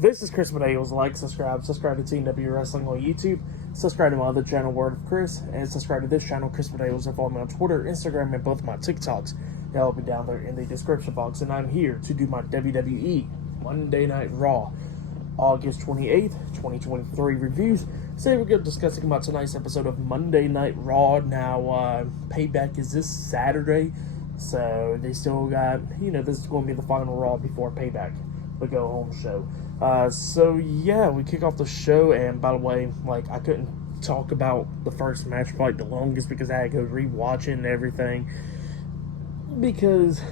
This is Chris Medeiros. Like, subscribe to TNW Wrestling on YouTube, subscribe to my other channel, Word of Chris, and subscribe to this channel, Chris Medeiros, and follow me on Twitter, Instagram, and both my TikToks. That'll be down there in the description box. And I'm here to do my WWE Monday Night Raw, August 28th, 2023 reviews. Today we're going to be discussing about tonight's episode of Monday Night Raw. Now, Payback is this Saturday, so they still got, this is going to be the final Raw before Payback, the go-home show. So yeah, we kick off the show, and by the way, I couldn't talk about the first match for the longest because I had to go rewatch it and everything because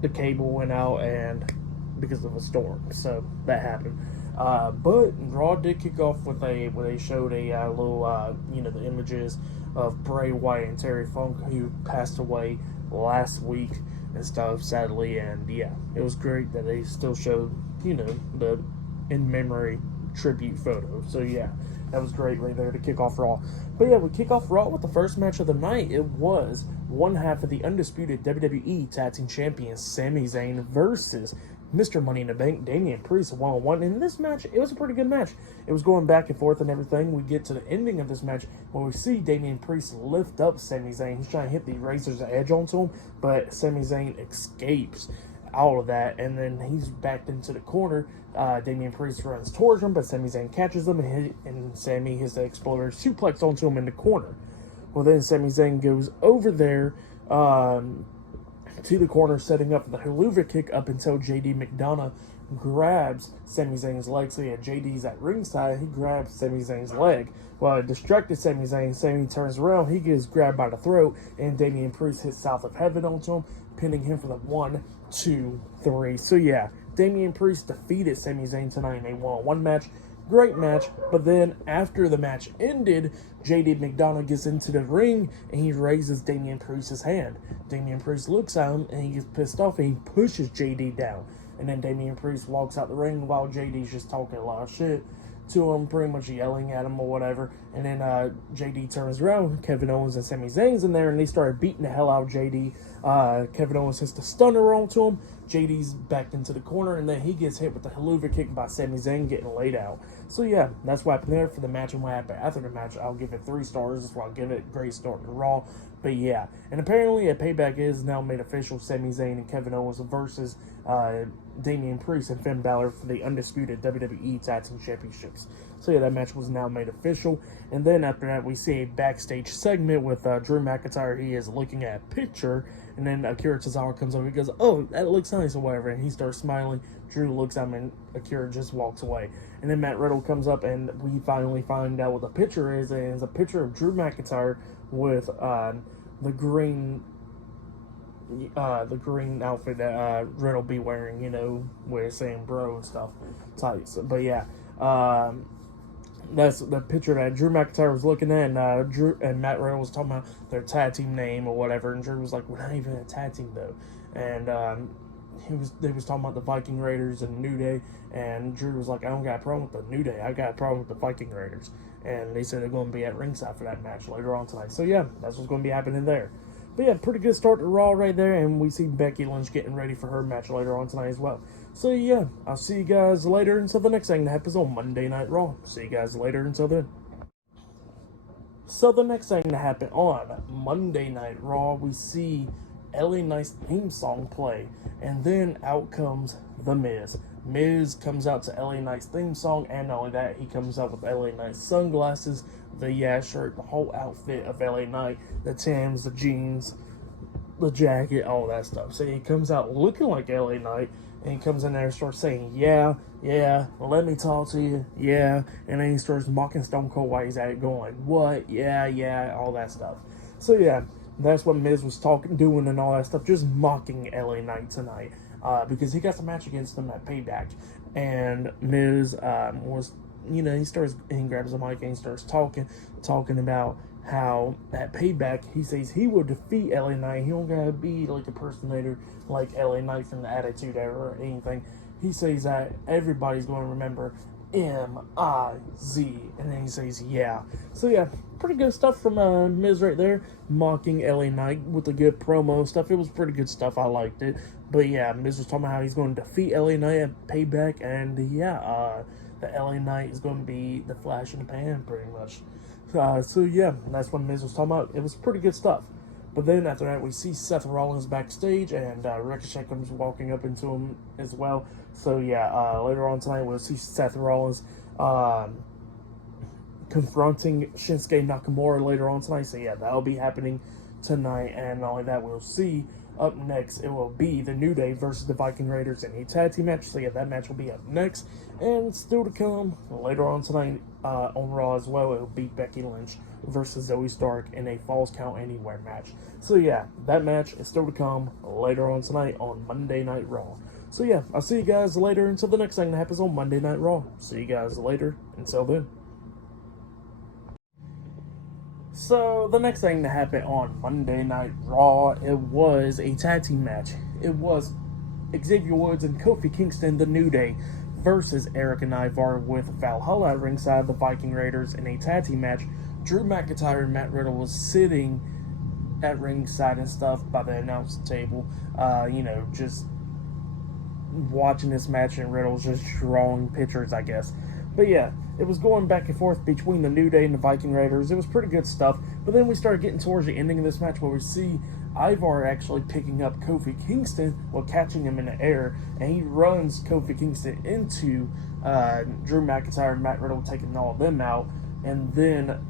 the cable went out and because of a storm, so that happened. But Raw did kick off with where they showed a little, the images of Bray, Wyatt, and Terry Funk, who passed away last week and stuff, sadly, and yeah, it was great that they still showed, the in-memory tribute photo. So yeah, that was great right there to kick off Raw. But yeah, we kick off Raw with the first match of the night. It was one half of the undisputed WWE Tag Team Champions, Sami Zayn, versus Mr. Money in the Bank, Damien Priest, one-on-one. And in this match, it was a pretty good match. It was going back and forth and everything. We get to the ending of this match where we see Damien Priest lift up Sami Zayn. He's trying to hit the Razor's Edge onto him, but Sami Zayn escapes out of that, and then he's backed into the corner. Damien Priest runs towards him, but Sami Zayn catches him, and Sami hits the Exploder suplex onto him in the corner. Well, then Sami Zayn goes over there to the corner, setting up the haluva kick up until JD McDonough grabs Sami Zayn's leg. So yeah, JD's at ringside. He grabs Sami Zayn's leg. Well, it distracted Sami Zayn. Sami turns around. He gets grabbed by the throat, and Damien Priest hits South of Heaven onto him, pinning him for the 1, 2, 3. So yeah, Damien Priest defeated Sami Zayn tonight in a one-on-one match. Great match, but then after the match ended, JD McDonough gets into the ring and he raises Damien Priest's hand. Damien Priest looks at him and he gets pissed off and he pushes JD down. And then Damien Priest walks out the ring while JD's just talking a lot of shit to him, pretty much yelling at him or whatever. And then JD turns around, Kevin Owens and Sami Zayn's in there, and they started beating the hell out of JD. Kevin Owens hits the stunner onto him. JD's backed into the corner, and then he gets hit with the haluva kick by Sami Zayn, getting laid out. So yeah, that's what happened there for the match. And what happened after the match, I'll give it 3 stars. That's why I'll give it. Great start to Raw. But yeah, and apparently a Payback is now made official. Sami Zayn and Kevin Owens versus Damien Priest and Finn Balor for the undisputed WWE Tag Team Championships. So yeah, that match was now made official. And then after that, we see a backstage segment with Drew McIntyre. He is looking at a picture, and then Akira Tozawa comes over. He goes, "Oh, that looks nice," or whatever, and he starts smiling. Drew looks at him, and Akira just walks away. And then Matt Riddle comes up, and we finally find out what the picture is, and it's a picture of Drew McIntyre with the green outfit that Riddle be wearing, where it's saying bro and stuff, tights. But yeah, that's the picture that Drew McIntyre was looking at, and Drew and Matt Riddle was talking about their tag team name or whatever, and Drew was like, "We're not even a tag team though," and they was talking about the Viking Raiders and New Day, and Drew was like, "I don't got a problem with the New Day, I got a problem with the Viking Raiders," and they said they're going to be at ringside for that match later on tonight. So yeah, that's what's going to be happening there. But yeah, pretty good start to Raw right there, and we see Becky Lynch getting ready for her match later on tonight as well. So yeah, I'll see you guys later until the next thing that happens on Monday Night Raw. See you guys later until then. So the next thing that happened on Monday Night Raw, we see LA Knight's theme song play, and then out comes The Miz. Miz comes out to LA Knight's theme song, and not only that, he comes out with LA Knight's sunglasses, the shirt, the whole outfit of LA Knight, the Timbs, the jeans, the jacket, all that stuff. So he comes out looking like LA Knight, and he comes in there and starts saying, yeah, let me talk to you, yeah, and then he starts mocking Stone Cold while he's at it, going, what, yeah, all that stuff. So yeah, that's what Miz was doing and all that stuff, just mocking LA Knight tonight, because he got the match against him at Payback, and Miz was, he grabs the mic and he starts talking about how at Payback, he says he will defeat LA Knight. He don't gotta be like a impersonator like LA Knight from the Attitude Era or anything. He says that everybody's going to remember M-I-Z. And then he says, yeah. So, yeah, pretty good stuff from Miz right there, mocking LA Knight with the good promo stuff. It was pretty good stuff. I liked it. But, yeah, Miz was talking about how he's going to defeat LA Knight at Payback. And, yeah, the LA Knight is going to be the flash in the pan, pretty much. So, yeah, that's what Miz was talking about. It was pretty good stuff. But then after that, we see Seth Rollins backstage, and Ricochet comes walking up into him as well. So, yeah, later on tonight, we'll see Seth Rollins confronting Shinsuke Nakamura later on tonight. So, yeah, that'll be happening tonight. And not only that, we'll see up next, it will be the New Day versus the Viking Raiders in a tag team match. So, yeah, that match will be up next. And still to come later on tonight on Raw as well, it will be Becky Lynch versus Zoe Stark in a Falls Count Anywhere match. So, yeah, that match is still to come later on tonight on Monday Night Raw. So, yeah, I'll see you guys later until the next thing that happens on Monday Night Raw. See you guys later. Until then. So, the next thing that happened on Monday Night Raw, it was a tag team match. It was Xavier Woods and Kofi Kingston, the New Day, versus Eric and Ivar with Valhalla at ringside, the Viking Raiders, in a tag team match. Drew McIntyre and Matt Riddle was sitting at ringside and stuff by the announce table, just watching this match, and Riddle's just drawing pictures, I guess. But yeah, it was going back and forth between the New Day and the Viking Raiders. It was pretty good stuff. But then we started getting towards the ending of this match where we see Ivar actually picking up Kofi Kingston while catching him in the air, and he runs Kofi Kingston into Drew McIntyre and Matt Riddle, taking all of them out. And then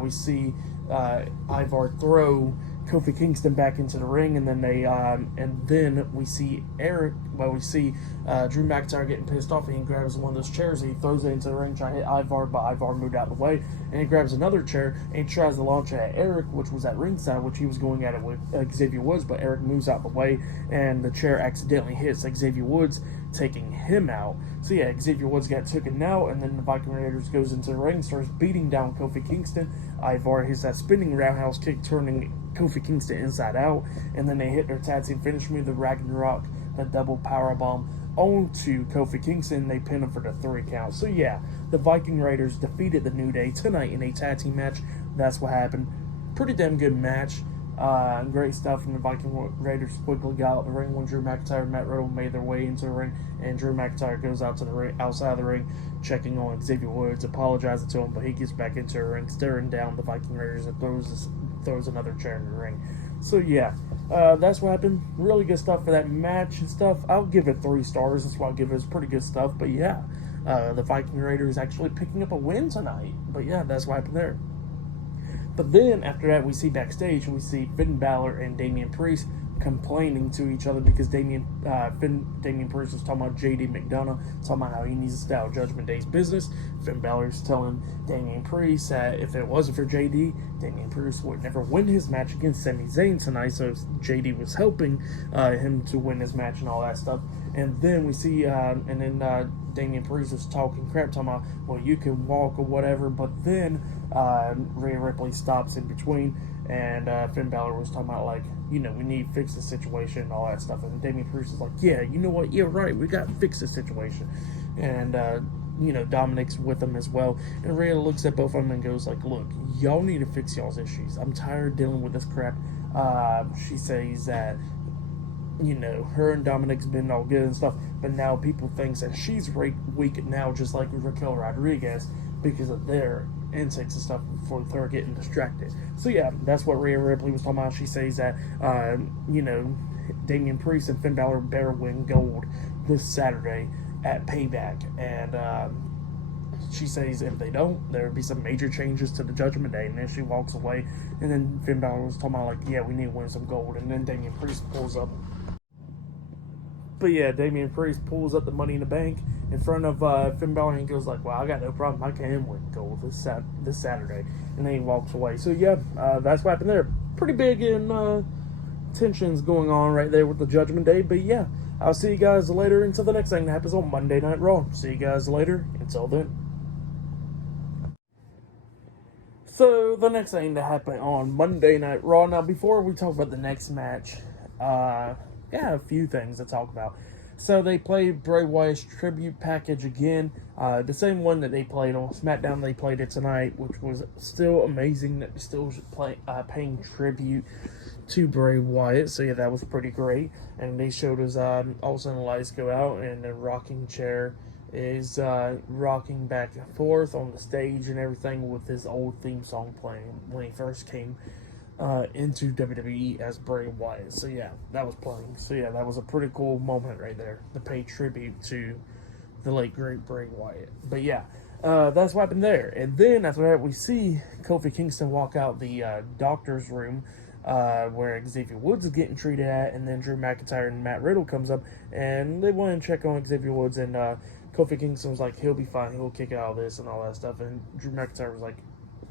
we see Ivar throw Kofi Kingston back into the ring, and then we see Drew McIntyre getting pissed off, and he grabs one of those chairs and he throws it into the ring, trying to hit Ivar, but Ivar moved out of the way, and he grabs another chair and he tries to launch it at Eric, which was at ringside, which he was going at it with Xavier Woods, but Eric moves out of the way, and the chair accidentally hits Xavier Woods, taking him out. So yeah, Xavier Woods got taken out, and then the Viking Raiders goes into the ring, starts beating down Kofi Kingston. Ivar hits that spinning roundhouse kick, turning Kofi Kingston inside out, and then they hit their tag team finish move, the Ragnarok, the double powerbomb onto Kofi Kingston. They pin him for the 3 count. So yeah, the Viking Raiders defeated the New Day tonight in a tag team match. That's what happened. Pretty damn good match. Great stuff from the Viking Raiders. Quickly got out the ring when Drew McIntyre and Matt Riddle made their way into the ring, and Drew McIntyre goes out to the ring, outside of the ring, checking on Xavier Woods, apologizing to him, but he gets back into the ring, staring down the Viking Raiders, and throws another chair in the ring. So yeah, that's what happened. Really good stuff for that match and stuff. I'll give it 3 stars. That's why I'll give it. It's pretty good stuff. But yeah, the Viking Raiders actually picking up a win tonight. But yeah, that's what happened there. But then after that, we see backstage, we see Finn Balor and Damien Priest complaining to each other because Damien Priest was talking about JD McDonough, talking about how he needs to stay out of Judgment Day's business. Finn Balor's telling Damien Priest that if it wasn't for JD, Damien Priest would never win his match against Sami Zayn tonight, so JD was helping him to win his match and all that stuff. And then we see, Damien Priest is talking crap, talking about, well, you can walk or whatever, but then Rhea Ripley stops in between, and Finn Balor was talking about, like, we need to fix the situation and all that stuff. And Damien Priest is like, yeah, you know what? Yeah, right. We got to fix the situation. And, Dominic's with them as well. And Rhea looks at both of them and goes like, look, y'all need to fix y'all's issues. I'm tired of dealing with this crap. She says that, her and Dominic's been all good and stuff, but now people think that she's weak now, just like Raquel Rodriguez, because of their intakes and stuff for her getting distracted. So yeah, that's what Rhea Ripley was talking about. She says that Damien Priest and Finn Balor better win gold this Saturday at Payback, and she says if they don't, there will be some major changes to the Judgment Day. And then she walks away, and then Finn Balor was talking about, like, yeah, we need to win some gold, and then Damien Priest pulls up. But yeah, Damien Priest pulls up the Money in the Bank in front of Finn Balor, and he goes like, well, I got no problem. I can win gold this Saturday. And then he walks away. So yeah, that's what happened there. Pretty big in tensions going on right there with the Judgment Day. But yeah, I'll see you guys later until the next thing that happens on Monday Night Raw. See you guys later. Until then. So the next thing that happened on Monday Night Raw. Now, before we talk about the next match, a few things to talk about. So they played Bray Wyatt's tribute package again, the same one that they played on SmackDown. They played it tonight, which was still amazing that they still paying tribute to Bray Wyatt. So yeah, that was pretty great. And they showed us all of a sudden the lights go out and the rocking chair is rocking back and forth on the stage and everything with his old theme song playing when he first came into WWE as Bray Wyatt. So yeah, that was playing. So yeah, that was a pretty cool moment right there to pay tribute to the late great Bray Wyatt. But yeah, that's what happened there. And then after that, we see Kofi Kingston walk out the doctor's room where Xavier Woods is getting treated at, and then Drew McIntyre and Matt Riddle comes up, and they want to check on Xavier Woods, and Kofi Kingston was like, he'll be fine, he'll kick out all this and all that stuff, and Drew McIntyre was like,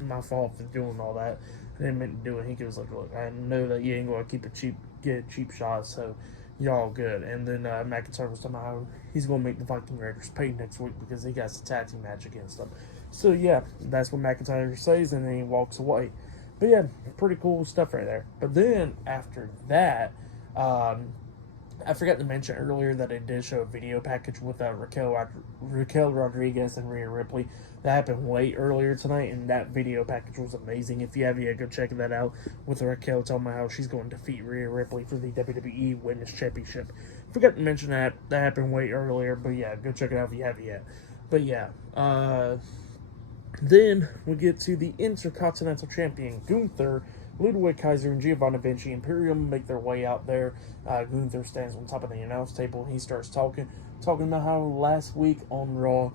my fault for doing all that. I didn't mean to do it. He was like, look, I know that you ain't going to get a cheap shot, so y'all good. And then McIntyre was talking about how he's going to make the Viking Raiders pay next week because he got a tag team match against them. So yeah, that's what McIntyre says, and then he walks away. But yeah, pretty cool stuff right there. But then after that, I forgot to mention earlier that I did show a video package with Raquel Rodriguez and Rhea Ripley. That happened way earlier tonight, and that video package was amazing. If you have yet, go check that out with Raquel telling me how she's going to defeat Rhea Ripley for the WWE Women's Championship. Forgot to mention that. That happened way earlier, but yeah, go check it out if you have yet. But yeah, then we get to the Intercontinental Champion, Gunther, Ludwig Kaiser, and Giovanni Vinci Imperium make their way out there. Gunther stands on top of the announce table, and he starts talking about how last week on Raw,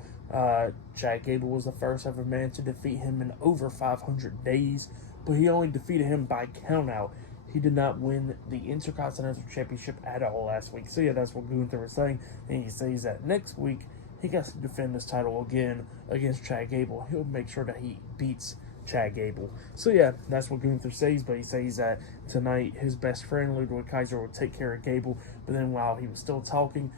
Chad Gable was the first ever man to defeat him in over 500 days, but he only defeated him by countout. He did not win the Intercontinental Championship at all last week. So yeah, that's what Gunther was saying, and he says that next week he gets to defend this title again against Chad Gable. He'll make sure that he beats Chad Gable. So yeah, that's what Gunther says, but he says that tonight his best friend Ludwig Kaiser will take care of Gable. But then while he was still talking,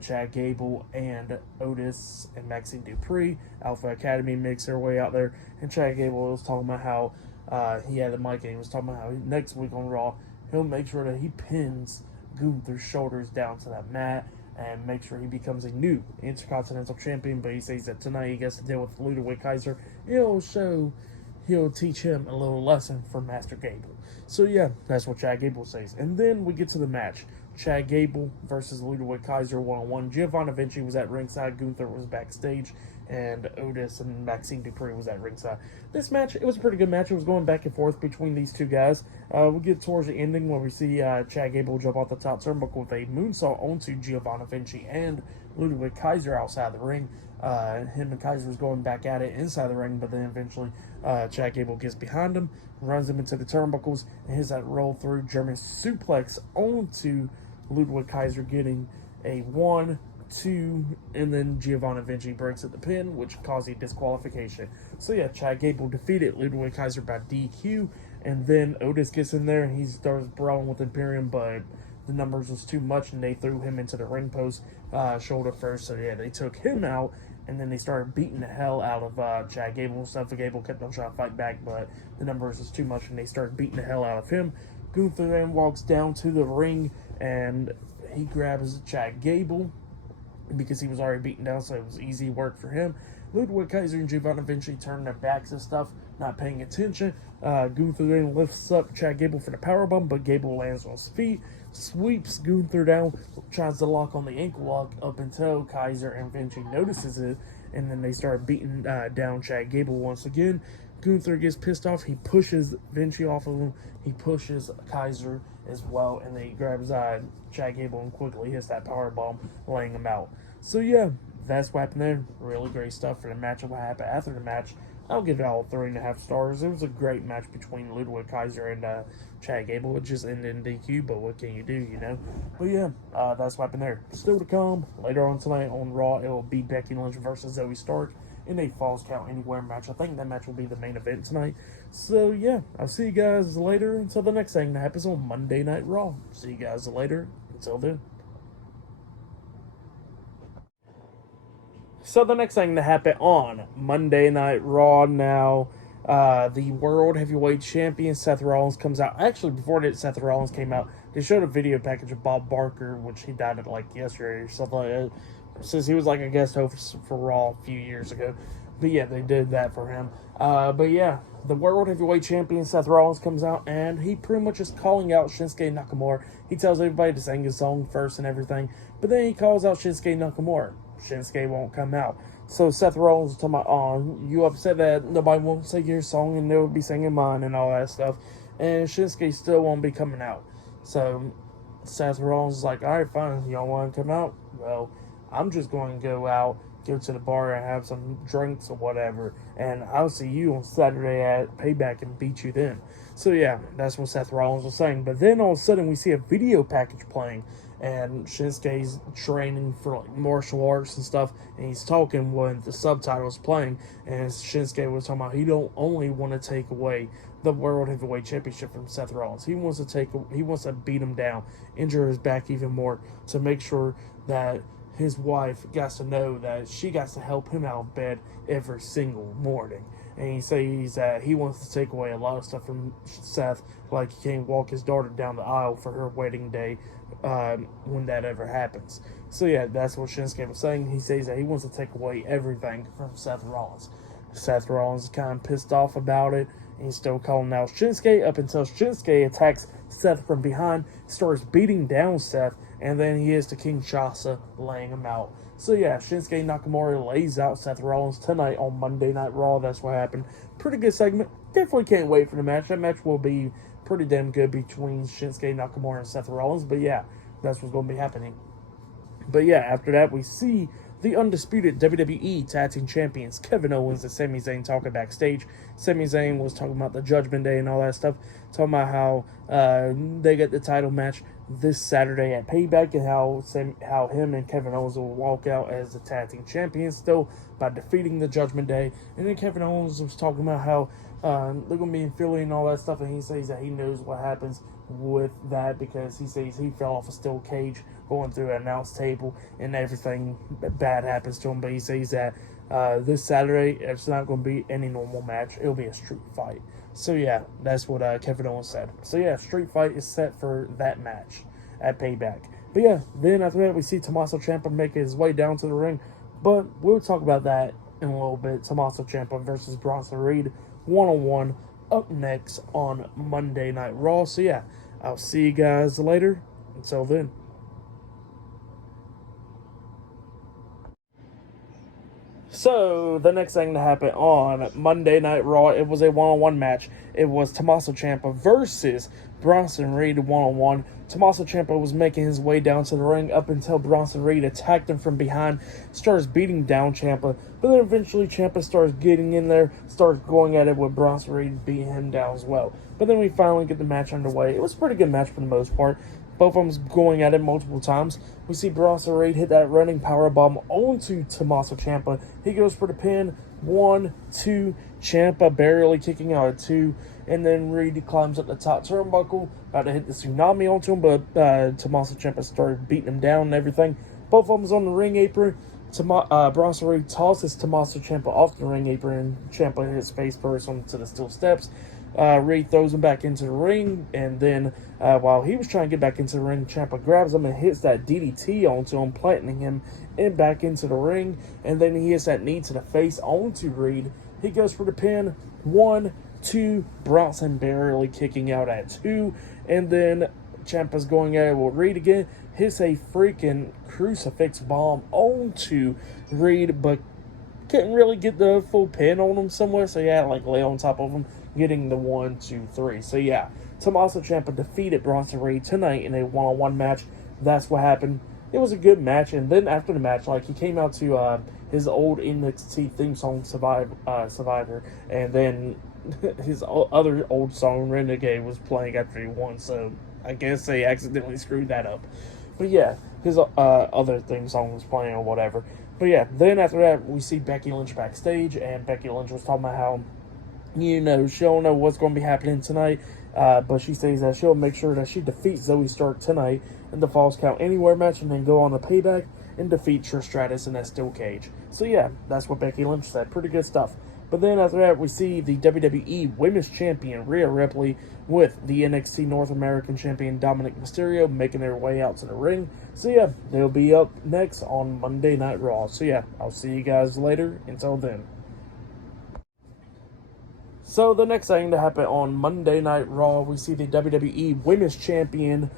Chad Gable and Otis and Maxine Dupree, Alpha Academy, makes their way out there, and Chad Gable was talking about how he had the mic and he was talking about how next week on Raw he'll make sure that he pins Gunther's shoulders down to that mat and make sure he becomes a new Intercontinental Champion. But he says that tonight he gets to deal with Ludwig Kaiser. He'll teach him a little lesson from Master Gable. So yeah, that's what Chad Gable says. And then we get to the match. Chad Gable versus Ludwig Kaiser 1-on-1. Giovanni Vinci was at ringside. Gunther was backstage. And Otis and Maxine Dupree was at ringside. This match, it was a pretty good match. It was going back and forth between these two guys. We get towards the ending where we see Chad Gable jump off the top turnbuckle with a moonsault onto Giovanni Vinci and Ludwig Kaiser outside the ring. Him and Kaiser was going back at it inside the ring, but then eventually Chad Gable gets behind him, runs him into the turnbuckles, and hits that roll through German suplex onto Ludwig Kaiser, getting a 1, 2, and then Giovanni Vinci breaks at the pin, which caused a disqualification. So yeah, Chad Gable defeated Ludwig Kaiser by DQ, and then Otis gets in there and he starts brawling with Imperium, but the numbers was too much and they threw him into the ring post shoulder first. So yeah, they took him out, and then they started beating the hell out of Chad Gable. Stuff Gable kept on trying to fight back, but the numbers was too much and they started beating the hell out of him. Gunther then walks down to the ring and he grabs Chad Gable because he was already beaten down, so it was easy work for him. Ludwig Kaiser and Giovanni Vinci turn their backs and stuff, not paying attention. Gunther then lifts up Chad Gable for the powerbomb, but Gable lands on his feet, sweeps Gunther down, tries to lock on the ankle lock up until Kaiser and Vinci notices it, and then they start beating down Chad Gable once again. Gunther gets pissed off. He pushes Vinci off of him. He pushes Kaiser as well, and then he grabs Chad Gable and quickly hits that powerbomb, laying him out. So yeah, that's what happened there. Really great stuff for the match. What happened after the match, I'll give it all 3.5 stars. It was a great match between Ludwig Kaiser and Chad Gable. It just ended in DQ, but what can you do, you know? But yeah, that's what happened there. Still to come later on tonight on Raw, it will be Becky Lynch versus Zoe Stark in a Falls Count Anywhere match. I think that match will be the main event tonight. So yeah, I'll see you guys later until the next thing that happens on Monday Night Raw. See you guys later. Until then. So the next thing to happen on Monday Night Raw now, The World Heavyweight Champion Seth Rollins comes out. Actually, before that, Seth Rollins came out, they showed a video package of Bob Barker, which he died at like yesterday or something like that, since he was like a guest host for Raw a few years ago. But yeah, they did that for him. But yeah, the World Heavyweight Champion Seth Rollins comes out, and he pretty much is calling out Shinsuke Nakamura. He tells everybody to sing his song first and everything, but then he calls out Shinsuke Nakamura. Shinsuke won't come out. So Seth Rollins is talking about, oh, you upset that nobody won't sing your song and they'll be singing mine and all that stuff. And Shinsuke still won't be coming out. So Seth Rollins is like, all right, fine, y'all want to come out? Well, I'm just going to go out, go to the bar and have some drinks or whatever, and I'll see you on Saturday at Payback and beat you then. So yeah, that's what Seth Rollins was saying. But then all of a sudden we see a video package playing, and Shinsuke's training for like martial arts and stuff, and he's talking when the subtitles playing, and Shinsuke was talking about he don't only want to take away the World Heavyweight Championship from Seth Rollins. He wants to beat him down, injure his back even more, to make sure that his wife got to know that she got to help him out of bed every single morning. And he says that he wants to take away a lot of stuff from Seth, like he can't walk his daughter down the aisle for her wedding day when that ever happens. So yeah, that's what Shinsuke was saying. He says that he wants to take away everything from Seth Rollins. Seth Rollins is kind of pissed off about it, and he's still calling out Shinsuke up until Shinsuke attacks Seth from behind, starts beating down Seth, and then he is to Kinshasa, laying him out. So yeah, Shinsuke Nakamura lays out Seth Rollins tonight on Monday Night Raw. That's what happened. Pretty good segment. Definitely can't wait for the match. That match will be pretty damn good between Shinsuke Nakamura and Seth Rollins. But yeah, that's what's going to be happening. But yeah, after that, we see the undisputed WWE Tag Team Champions Kevin Owens and Sami Zayn talking backstage. Sami Zayn was talking about the Judgment Day and all that stuff, talking about how they get the title match this Saturday at Payback, and how him and Kevin Owens will walk out as the Tag Team Champions still by defeating the Judgment Day. And then Kevin Owens was talking about how they're going to be in Philly and all that stuff, and he says that he knows what happens with that because he says he fell off a steel cage going through an announce table and everything bad happens to him. But he says that this Saturday it's not going to be any normal match, it'll be a street fight. So yeah, that's what Kevin Owens said. So yeah, street fight is set for that match at Payback. But yeah, then after that we see Tomaso Ciampa make his way down to the ring, but we'll talk about that in a little bit. Tomaso Ciampa versus Bronson Reed one-on-one up next on Monday Night Raw. So yeah, I'll see you guys later. Until then. So, the next thing to happen on Monday Night Raw, it was a one-on-one match. It was Tomaso Ciampa versus Bronson Reed one-on-one. Tomaso Ciampa was making his way down to the ring up until Bronson Reed attacked him from behind, starts beating down Ciampa, but then eventually Ciampa starts getting in there, starts going at it with Bronson Reed beating him down as well. But then we finally get the match underway. It was a pretty good match for the most part. Both of them going at it multiple times. We see Bronson Reed hit that running powerbomb onto Tomaso Ciampa. He goes for the pin. 1, 2. Ciampa barely kicking out at 2. And then Reed climbs up the top turnbuckle, about to hit the tsunami onto him, but Tomaso Ciampa started beating him down and everything. Both of them's on the ring apron. Bronson Reed tosses Tomaso Ciampa off the ring apron, and Ciampa hits face first onto the steel steps. Reed throws him back into the ring, and then while he was trying to get back into the ring, Ciampa grabs him and hits that DDT onto him, planting him back into the ring, and then he hits that knee to the face onto Reed. He goes for the pin. 1, 2. Bronson barely kicking out at 2, and then Ciampa's going at it with Reed again, hits a freaking crucifix bomb onto Reed, but couldn't really get the full pin on him somewhere, so he had to lay on top of him, getting the 1, 2, 3. So yeah, Tomaso Ciampa defeated Bronson Reed tonight in a one-on-one match. That's what happened. It was a good match, and then after the match, he came out to his old NXT theme song, Survivor, and then his other old song, Renegade, was playing after he won, so I guess they accidentally screwed that up. But yeah, his other theme song was playing or whatever. But yeah, then after that, we see Becky Lynch backstage, and Becky Lynch was talking about how, she don't know what's going to be happening tonight, but she says that she'll make sure that she defeats Zoe Stark tonight in the Falls Count Anywhere match, and then go on the Payback and defeat Trish Stratus in that steel cage. So yeah, that's what Becky Lynch said. Pretty good stuff. But then after that, we see the WWE Women's Champion Rhea Ripley with the NXT North American Champion Dominic Mysterio making their way out to the ring. So yeah, they'll be up next on Monday Night Raw. So yeah, I'll see you guys later. Until then. So the next thing to happen on Monday Night Raw, we see the WWE Women's Champion,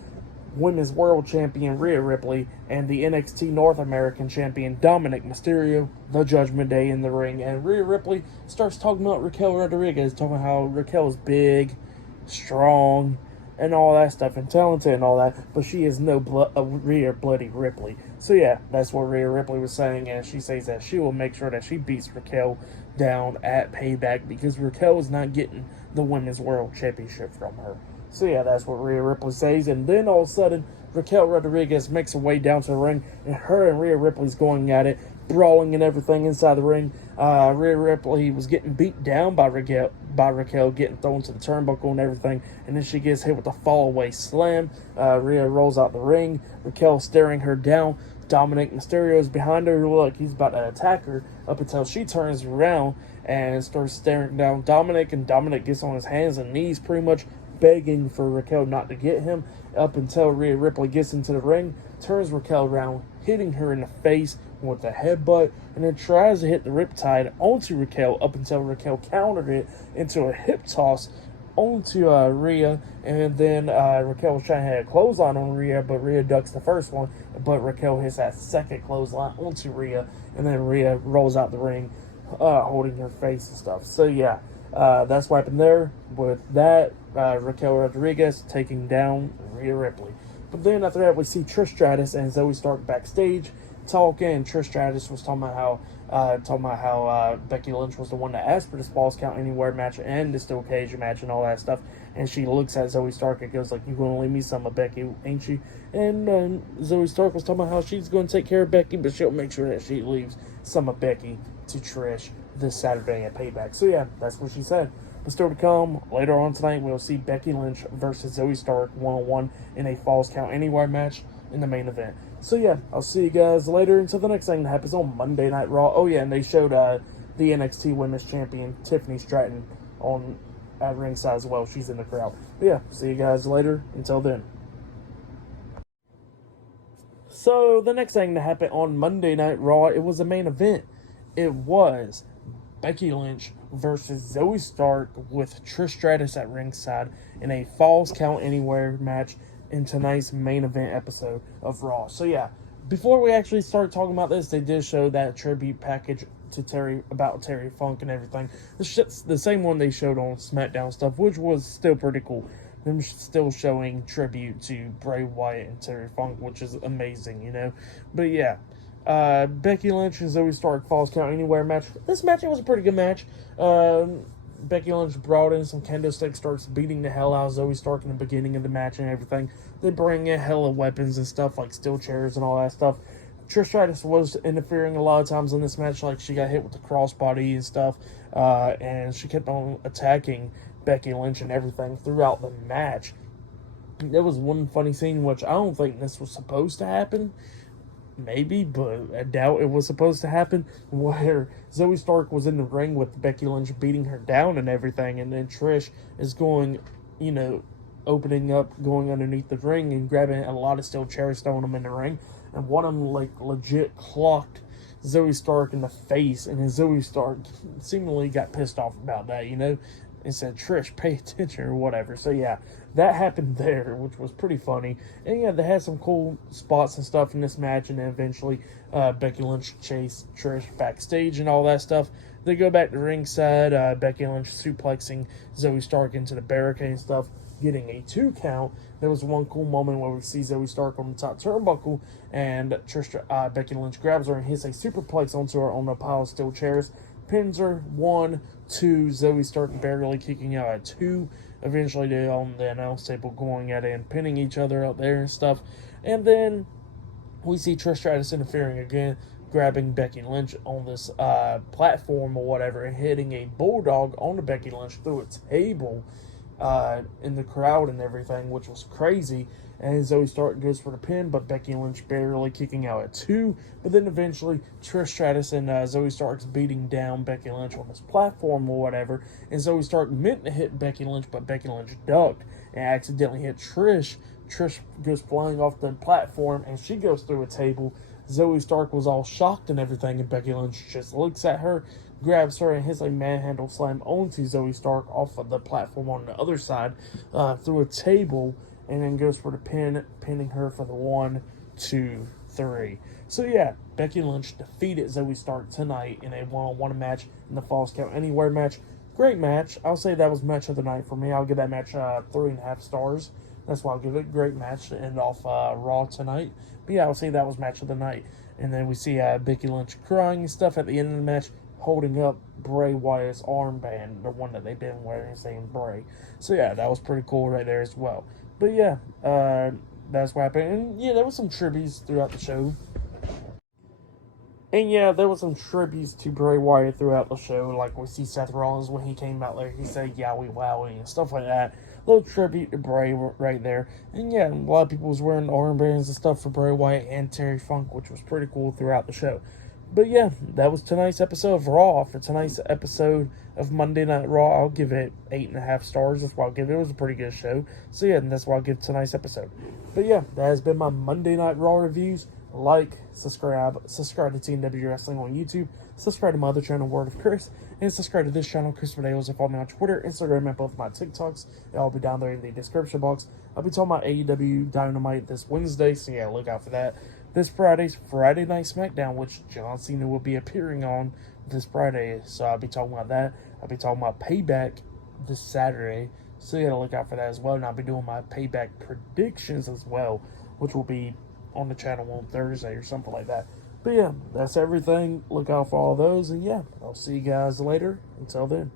Women's World Champion Rhea Ripley, and the NXT North American Champion Dominic Mysterio, the Judgment Day in the ring. And Rhea Ripley starts talking about Raquel Rodriguez, talking how Raquel is big, strong, and all that stuff, and talented and all that, but she is no Rhea Bloody Ripley. So yeah, that's what Rhea Ripley was saying, and she says that she will make sure that she beats Raquel down at Payback because Raquel is not getting the Women's World Championship from her. So yeah, that's what Rhea Ripley says, and then all of a sudden, Raquel Rodriguez makes her way down to the ring, and her and Rhea Ripley's going at it, brawling and everything inside the ring. Rhea Ripley was getting beat down by Raquel, getting thrown to the turnbuckle and everything, and then she gets hit with a fall-away slam. Rhea rolls out the ring, Raquel staring her down. Dominic Mysterio is behind her, look, he's about to attack her, up until she turns around and starts staring down Dominic, and Dominic gets on his hands and knees, pretty much begging for Raquel not to get him, up until Rhea Ripley gets into the ring, turns Raquel around, hitting her in the face with a headbutt, and then tries to hit the riptide onto Raquel, up until Raquel countered it into a hip toss onto Rhea, and then Raquel was trying to hit a clothesline on Rhea, but Rhea ducks the first one, but Raquel hits that second clothesline onto Rhea, and then Rhea rolls out the ring, holding her face and stuff. So yeah, that's what happened there. With that, Raquel Rodriguez taking down Rhea Ripley. But then after that, we see Trish Stratus and Zoe Stark backstage talking, and Trish Stratus was talking about how Becky Lynch was the one that asked for this Falls Count Anywhere match and the Steel Cage match and all that stuff. And she looks at Zoe Stark and goes like, "You gonna leave me some of Becky, ain't she?" And Zoe Stark was talking about how she's gonna take care of Becky, but she'll make sure that she leaves some of Becky to Trish this Saturday at Payback. So yeah, that's what she said. But still to come, later on tonight, we'll see Becky Lynch versus Zoe Stark one-on-one in a Falls Count Anywhere match in the main event. So yeah, I'll see you guys later until the next thing that happens on Monday Night Raw. Oh yeah, and they showed the NXT Women's Champion, Tiffany Stratton, on at ringside as well. She's in the crowd. But yeah, see you guys later. Until then. So the next thing that happened on Monday Night Raw, it was a main event. It was Becky Lynch versus Zoe Stark with Trish Stratus at ringside in a Falls Count Anywhere match in tonight's main event episode of Raw. So yeah, before we actually start talking about this, they did show that tribute package to Terry Funk and everything. The same one they showed on SmackDown stuff, which was still pretty cool. Them still showing tribute to Bray Wyatt and Terry Funk, which is amazing, you know. But yeah, Becky Lynch and Zoe Stark Falls Count Anywhere match. This match, it was a pretty good match. Becky Lynch brought in some kendo sticks, starts beating the hell out of Zoe Stark in the beginning of the match and everything. They bring in hella weapons and stuff like steel chairs and all that stuff. Trish Stratus was interfering a lot of times in this match, like she got hit with the crossbody and stuff, and she kept on attacking Becky Lynch and everything throughout the match. There was one funny scene, which I don't think this was supposed to happen. Maybe, but I doubt it was supposed to happen, where Zoe Stark was in the ring with Becky Lynch beating her down and everything, and then Trish is going, you know, opening up, going underneath the ring and grabbing a lot of steel chairs, throwing them in the ring, and one of them, like, legit clocked Zoe Stark in the face, and then Zoe Stark seemingly got pissed off about that, you know, and said, "Trish, pay attention," or whatever. So yeah, that happened there, which was pretty funny. And yeah, they had some cool spots and stuff in this match, and then eventually Becky Lynch chased Trish backstage and all that stuff. They go back to ringside, Becky Lynch suplexing Zoe Stark into the barricade and stuff, getting a 2 count. There was one cool moment where we see Zoe Stark on the top turnbuckle, and Becky Lynch grabs her and hits a superplex onto her on a pile of steel chairs, pins her 1, 2, Zoe Stark barely kicking out at 2. Eventually they're on the announce table going at it and pinning each other out there and stuff. And then we see Trish Stratus interfering again, grabbing Becky Lynch on this platform or whatever, and hitting a bulldog onto Becky Lynch through a table in the crowd and everything, which was crazy. and Zoe Stark goes for the pin, but Becky Lynch barely kicking out at 2. But then eventually Trish Stratus and Zoe Stark's beating down Becky Lynch on this platform or whatever, and Zoe Stark meant to hit Becky Lynch, but Becky Lynch ducked and accidentally hit Trish. Trish goes flying off the platform, and she goes through a table. Zoe Stark was all shocked and everything, and Becky Lynch just looks at her, grabs her, and hits a manhandle slam onto Zoe Stark off of the platform on the other side through a table, and then goes for the pinning her for the 1, 2, 3. So yeah, Becky Lynch defeated Zoe Stark tonight in a one-on-one match in the Falls Count Anywhere match. Great match. I'll say that was match of the night for me. I'll give that match 3.5 stars. That's why I'll give it a great match to end off Raw tonight. But yeah, I'll say that was match of the night. And then we see Becky Lynch crying and stuff at the end of the match, holding up Bray Wyatt's armband, the one that they've been wearing, saying Bray. So yeah, that was pretty cool right there as well. But yeah, that's what happened. And yeah, there was some tributes throughout the show. And yeah, there was some tributes to Bray Wyatt throughout the show. Like we see Seth Rollins when he came out there, he said Yowie Wowie and stuff like that. Little tribute to Bray right there. And yeah, a lot of people was wearing armbands and stuff for Bray Wyatt and Terry Funk, which was pretty cool throughout the show. But yeah, that was tonight's episode of Raw. For tonight's episode of Monday Night Raw, I'll give it 8.5 stars. That's why I'll give it. It was a pretty good show. So yeah, and that's why I'll give tonight's episode. But yeah, that has been my Monday Night Raw reviews. Like, subscribe to TNW Wrestling on YouTube, subscribe to my other channel, Word of Chris, and subscribe to this channel, Chris Videos, and follow me on Twitter, Instagram, and both my TikToks. It'll all be down there in the description box. I'll be talking about AEW Dynamite this Wednesday, so yeah, look out for that. This Friday's Friday Night SmackDown, which John Cena will be appearing on this Friday, so I'll be talking about that. I'll be talking about Payback this Saturday, so yeah, look out for that as well, and I'll be doing my Payback predictions as well, which will be on the channel on Thursday or something like that. But yeah, that's everything. Look out for all those, and yeah, I'll see you guys later. Until then.